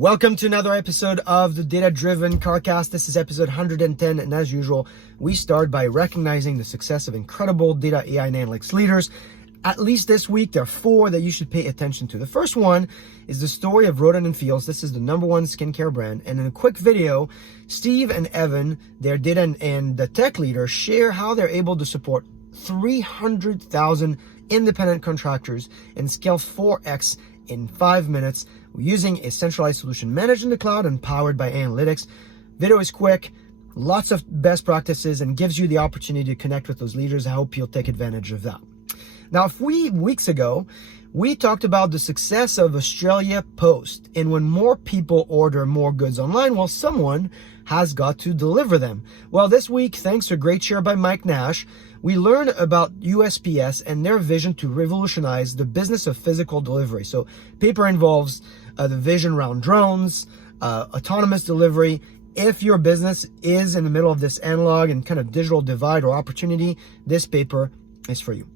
Welcome to another episode of the Data Driven Carcast. This is episode 110, and as usual, we start by recognizing the success of incredible data, AI, and analytics leaders. At least this week, there are 4 that you should pay attention to. The first one is the story of Rodan and Fields. This is the #1 skincare brand. And in a quick video, Steve and Evan, their data and the tech leaders, share how they're able to support 300,000 independent contractors and scale 4x in 5 minutes using a centralized solution managed in the cloud and powered by analytics. Video is quick, lots of best practices, and gives you the opportunity to connect with those leaders. I hope you'll take advantage of that. Now, a few weeks ago, we talked about the success of Australia Post, and when more people order more goods online, well, someone has got to deliver them. Well, this week, thanks to a great share by Mike Nash, we learned about USPS and their vision to revolutionize the business of physical delivery. So paper involves the vision around drones, autonomous delivery. If your business is in the middle of this analog and kind of digital divide or opportunity, this paper is for you.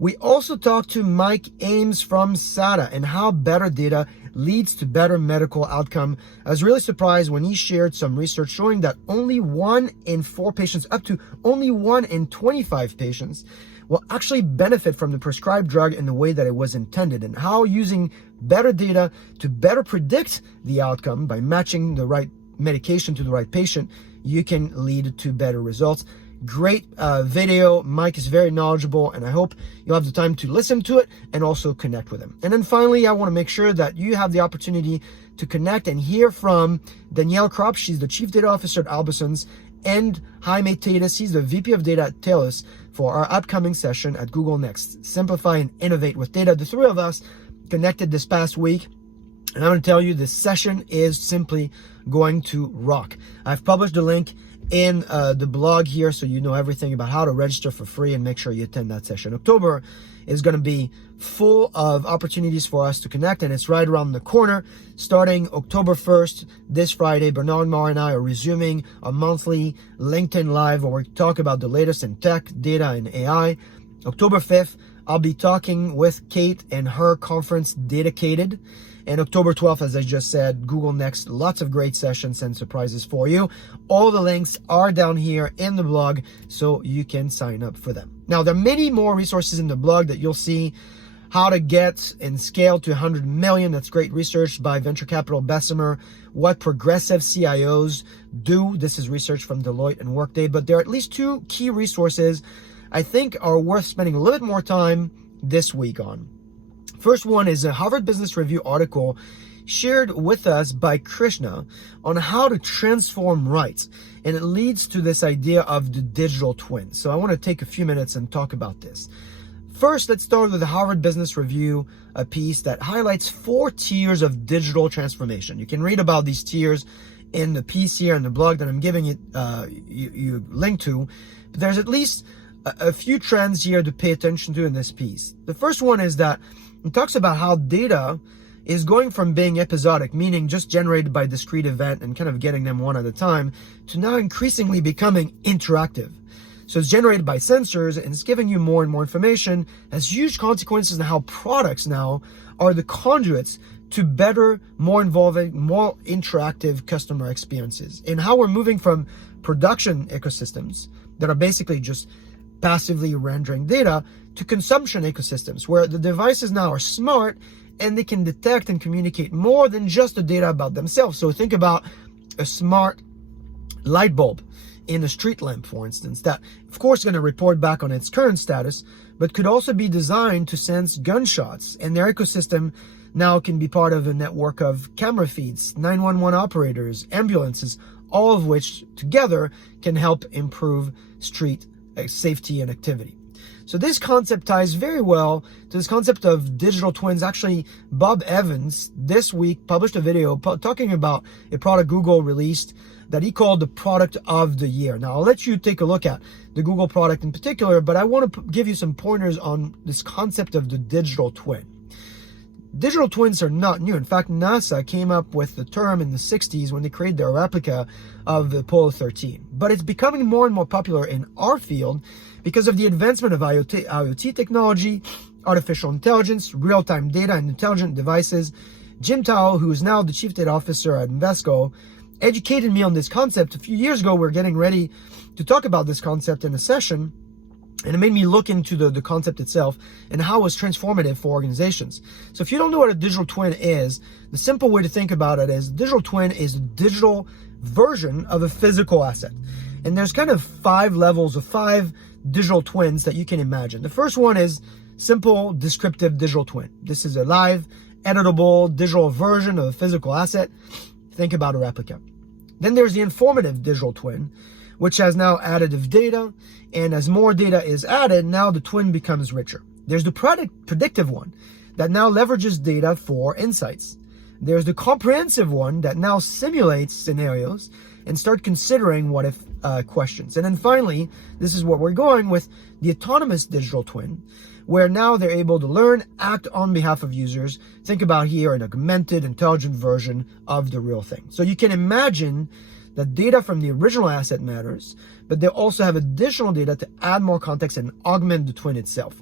We also talked to Mike Ames from SADA and how better data leads to better medical outcome. I was really surprised when he shared some research showing that only 1 in 4 patients, up to only 1 in 25 patients, will actually benefit from the prescribed drug in the way that it was intended, and how using better data to better predict the outcome by matching the right medication to the right patient, you can lead to better results. Great video. Mike is very knowledgeable, and I hope you'll have the time to listen to it and also connect with him. And then finally, I want to make sure that you have the opportunity to connect and hear from Danielle Kropp. She's the Chief Data Officer at Albertsons, and Jaime Tatis. He's the VP of Data at TELUS, for our upcoming session at Google Next. Simplify and innovate with data. The 3 of us connected this past week, and I'm going to tell you, this session is simply going to rock. I've published the link in the blog here, so you know everything about how to register for free and make sure you attend that session. October is going to be full of opportunities for us to connect, and it's right around the corner. Starting October 1st, this Friday, Bernard Marr and I are resuming a monthly LinkedIn Live where we talk about the latest in tech, data, and AI. October 5th, I'll be talking with Kate and her conference, DATAcated. And October 12th, as I just said, Google Next. Lots of great sessions and surprises for you. All the links are down here in the blog, so you can sign up for them. Now, there are many more resources in the blog that you'll see. How to get and scale to 100 million. That's great research by venture capital Bessemer. What progressive CIOs do. This is research from Deloitte and Workday. But there are at least 2 key resources I think are worth spending a little bit more time this week on. First one is a Harvard Business Review article shared with us by Krishna on how to transform rights. And it leads to this idea of the digital twin. So I want to take a few minutes and talk about this. First, let's start with the Harvard Business Review, a piece that highlights 4 tiers of digital transformation. You can read about these tiers in the piece here in the blog that I'm giving you link to. But there's at least a few trends here to pay attention to in this piece. The first one is that it talks about how data is going from being episodic, meaning just generated by discrete event and kind of getting them one at a time, to now increasingly becoming interactive. So it's generated by sensors, and it's giving you more and more information, has huge consequences in how products now are the conduits to better, more involving, more interactive customer experiences, and how we're moving from production ecosystems that are basically just passively rendering data to consumption ecosystems where the devices now are smart and they can detect and communicate more than just the data about themselves. So think about a smart light bulb in a street lamp, for instance, that of course is going to report back on its current status, but could also be designed to sense gunshots, and their ecosystem now can be part of a network of camera feeds, 911 operators, ambulances, all of which together can help improve street safety and activity. So this concept ties very well to this concept of digital twins. Actually, Bob Evans this week published a video talking about a product Google released that he called the product of the year. Now, I'll let you take a look at the Google product in particular, but I want to give you some pointers on this concept of the digital twin. Digital twins are not new. In fact, NASA came up with the term in the 60s when they created their replica of the Apollo 13. But it's becoming more and more popular in our field because of the advancement of IoT technology, artificial intelligence, real-time data, and intelligent devices Jim Tao, who is now the Chief Data Officer at Invesco, educated me on this concept. A few years ago, we were getting ready to talk about this concept in a session, and it made me look into the concept itself and how it's transformative for organizations. So if you don't know what a digital twin is, the simple way to think about it is digital twin is a digital version of a physical asset. And there's kind of 5 levels of 5 digital twins that you can imagine. The first one is simple descriptive digital twin. This is a live, editable digital version of a physical asset. Think about a replica. Then there's the informative digital twin, which has now additive data. And as more data is added, now the twin becomes richer. There's the predictive one that now leverages data for insights. There's the comprehensive one that now simulates scenarios and start considering what if questions. And then finally, this is what we're going with, the autonomous digital twin, where now they're able to learn, act on behalf of users. Think about here an augmented, intelligent version of the real thing. So you can imagine that data from the original asset matters, but they also have additional data to add more context and augment the twin itself.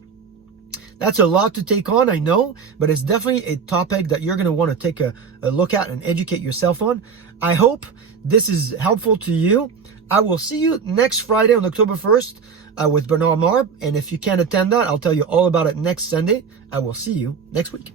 That's a lot to take on, I know, but it's definitely a topic that you're going to want to take a look at and educate yourself on. I hope this is helpful to you. I will see you next Friday on October 1st with Bernard Marb. And if you can't attend that, I'll tell you all about it next Sunday. I will see you next week.